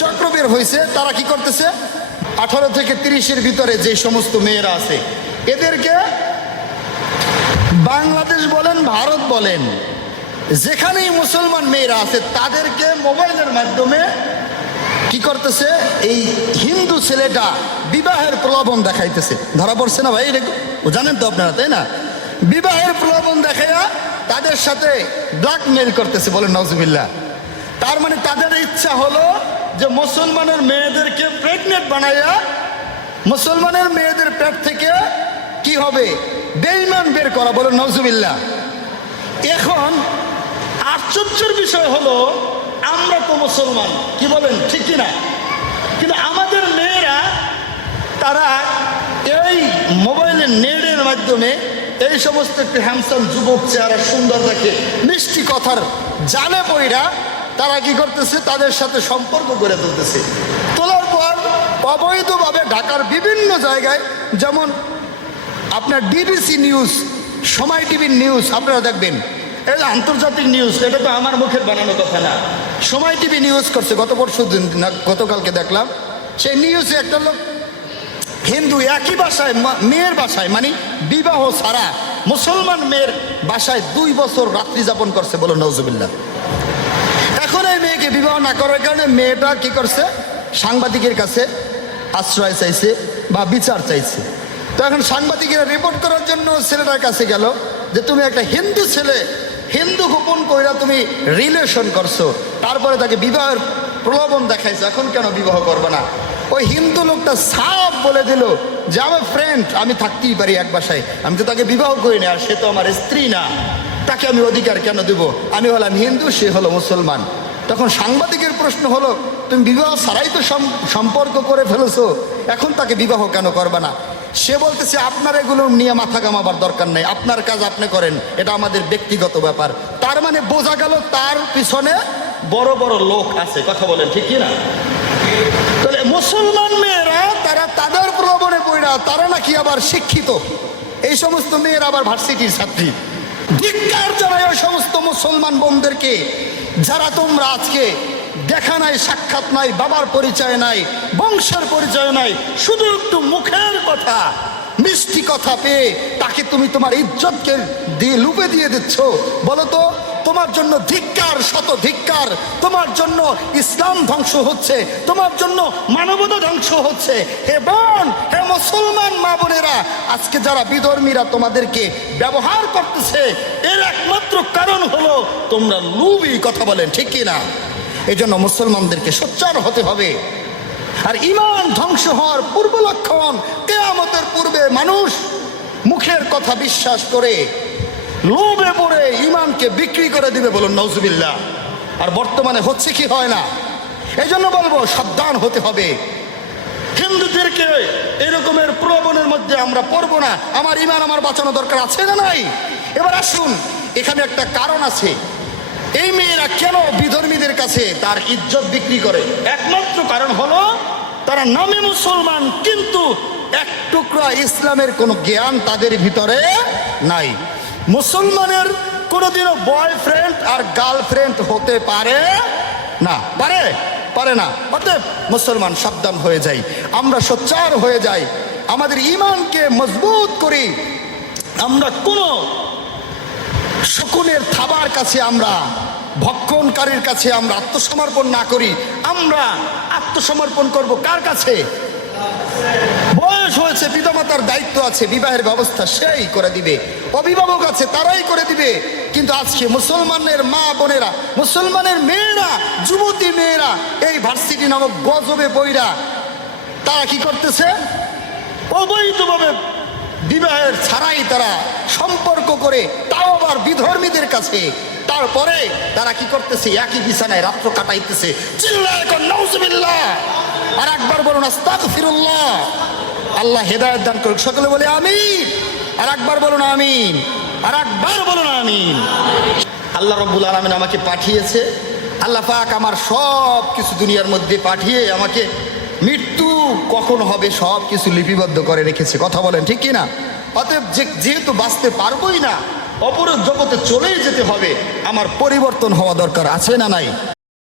চক্র বের হয়েছে, তারা কি করতেছে? আঠারো থেকে তিরিশের ভিতরে যে সমস্ত মেয়েরা আছে, এদেরকে বাংলাদেশ বলেন, ভারত বলেন, যেখানেই মুসলমান মেয়েরা আছে, তাদেরকে মোবাইলের মাধ্যমে কি করতেছে? এই হিন্দু ছেলেটা বিবাহের প্রলোভন দেখাইতেছে। ধরা পড়ছে না ভাই ও জানেন তো আপনারা, তাই না? বিবাহের প্রলোভন দেখাইয়া তাদের সাথে ব্ল্যাকমেল করতেছে, বলেন নজবিল্লা তার মানে তাদের ইচ্ছা হলো যে মুসলমানের মেয়েদেরকে প্রেগনেন্ট বানাইয়া মুসলমানের মেয়েদের পেট থেকে কি হবে? বেইমান বের করা, বলেন নজবিল্লা এখন আশ্চর্যের বিষয় হলো, আমরা তো মুসলমান, কি বলেন, ঠিক কি না কিন্তু আমাদের মেয়েরা, তারা এই মোবাইলের নেটের মাধ্যমে এই সমস্ত একটি হ্যান্ডসাম যুবক, চেহারা, সুন্দর দেখে, মিষ্টি কথার জালে পইরা তারা কি করতেছে? তাদের সাথে সম্পর্ক গড়ে তুলতেছে। তোলার পর অবৈধভাবে ঢাকার বিভিন্ন জায়গায়, যেমন আপনার ডিবিসি নিউজ, সময় টিভির নিউজ, আপনারা দেখবেন। যে আন্তর্জাতিক নিউজ, এটা তো আমার মুখের বানানো কথা না। সময় টিভি নিউজ করছে, গত পরশু দিন গতকালকে দেখলাম। সেই নিউজে একটা লোক হিন্দু একই বাসায় মেয়ের বাসায় মানে বিবাহ ছাড়া মুসলমান মেয়ের বাসায় দুই বছর রাত্রি যাপন করছে বলো নজুবিল্লা এই মেয়েকে বিবাহ না করার কারণে মেয়েটা কি করছে? সাংবাদিকের কাছে আশ্রয় চাইছে বা বিচার চাইছে। তো এখন সাংবাদিকেরা রিপোর্ট করার জন্য ছেলেটার কাছে গেল যে তুমি একটা হিন্দু ছেলে, হিন্দু গোপন কইরা তুমি রিলেশন করছ। তারপরে তাকে বিবাহের প্রলোভন দেখাইছো, এখন কেন বিবাহ করবে না? ওই হিন্দু লোকটা সাপ বলে দিল যে, আমার ফ্রেন্ড আমি থাকতেই পারি এক বাসায়। আমি তো তাকে বিবাহ করি না আর সে তো আমার স্ত্রী না। তাকে আমি অধিকার কেন দেব? আমি হলাম হিন্দু, সে হলো মুসলমান। তখন সাংবাদিকের প্রশ্ন হলো, তুমি বিবাহ ছাড়াই তো সম্পর্ক করে ফেলেছো, এখন তাকে বিবাহ কেন করবে না? সে বলতেছে, আপনার এগুলো নিয়ে মাথা কামাবার দরকার নাই, আপনার কাজ আপনি করেন, এটা আমাদের ব্যক্তিগত ব্যাপার। তার মানে বোঝা গেল তার পিছনে বড় বড় লোক আছে, কথা বলেন, ঠিক না? তাহলে মুসলমান মেয়েরা, তারা তাদের প্রলোভনে পড়া তারা নাকি আবার শিক্ষিত। এই সমস্ত মেয়েরা আবার ভার্সিটির ছাত্রী। ধিক্কার জানাই ওই সমস্ত মুসলমান বোনদেরকে, যারা তোমরা আজকে দেখা নাই, সাক্ষাৎ নাই, বাবার পরিচয় নাই, বংশের পরিচয় নাই, শুধু একটু মুখের কথা, মিষ্টি কথা পেয়ে তাকে তুমি তোমার ইজ্জতকে দিয়ে লুপে দিয়ে দিচ্ছ। বলো তো তোমার জন্য ধিক্কার, শত ধিক্কার। তোমার জন্য ইসলাম ধ্বংস হচ্ছে। তোমার জন্য মানবতা ধ্বংস হচ্ছে। হে বোন, হে মুসলমান মা বোনেরা, আজকে যারা বিধর্মীরা তোমাদেরকে ব্যবহার করতেছে, এর একমাত্র কারণ হলো তোমরা লুবি কথা বলেন, ঠিক কি না এই জন্য মুসলমানদেরকে সোচ্চার হতে হবে। আর ইমান ধ্বংস হওয়ার পূর্ব লক্ষণ, কেয়ামতের পূর্বে মানুষ মুখের কথা বিশ্বাস করে লোভে পড়ে ইমানকে বিক্রি করে দিবে বলুন নজুবিল্লা আর বর্তমানে হচ্ছে কি হয় না? এই জন্য বলব, সাবধান হতে হবে। হিন্দুদেরকে এরকমের প্রবণের মধ্যে আমরা পড়ব না। আমার ইমান আমার বাঁচানো দরকার আছে না নাই? এবার আসুন, এখানে একটা কারণ আছে। এই মেয়েরা কেন বিধর্মীদের কাছে তার ইজ্জত বিক্রি করে? একমাত্র কারণ হলো, তারা নামে মুসলমান, কিন্তু এক টুকরা ইসলামের কোনো জ্ঞান তাদের ভিতরে নাই। মুসলমানের কোনোদিনও বয়ফ্রেন্ড আর গার্লফ্রেন্ড হতে পারে না। পারে? পারে না। অতএব মুসলমান সাবধান হয়ে যাই। আমরা সোচ্চার হয়ে যাই। আমাদের ইমানকে মজবুত করি। আমরা কোনো শকুনের থাবার কাছে আমরা, ভক্ষণকারীর কাছে আমরা আত্মসমর্পণ না করি। আমরা আত্মসমর্পণ করব কার কাছে? বয়স হয়েছে, পিতামাতার দায়িত্ব আছে, বিবাহের ব্যবস্থা সেই করে দিবে। অভিভাবক আছে, তারাই করে দিবে। কিন্তু আজকে মুসলমানের মা বোনেরা, মুসলমানের মেয়েরা, যুবতী মেয়েরা, এই ভার্সিটি নামক গজবে বইরা, তারা কি করতেছে? অবৈধভাবে বিবাহের ছাড়াই তারা সম্পর্ক করে তাও আবার বিধর্মীদের কাছে। তারপরে তারা কি করতেছে? একই বিছানায় রাত্র কাটাইতেছে। চিল্লায় কর, নাউজুবিল্লাহ। আর একবার বলুন, আস্তাগফিরুল্লাহ। আল্লাহ হেদায়ত দান করুক। সকলে বলে আমিন। আর একবার বলুন আমিন। আর একবার বলুন আমিন। আল্লাহ রব্বুল আলমিন আমাকে পাঠিয়েছে। আল্লাহ পাক আমার সব কিছু দুনিয়ার মধ্যে পাঠিয়ে আমাকে মৃত্যু কখন হবে সব কিছু লিপিবদ্ধ করে রেখেছে। কথা বলেন, ঠিক কি না অতএব যে- যেহেতু বাঁচতে পারবোই না অপর জগতে চলেই যেতে হবে। আমার পরিবর্তন হওয়া দরকার, আছে না নাই?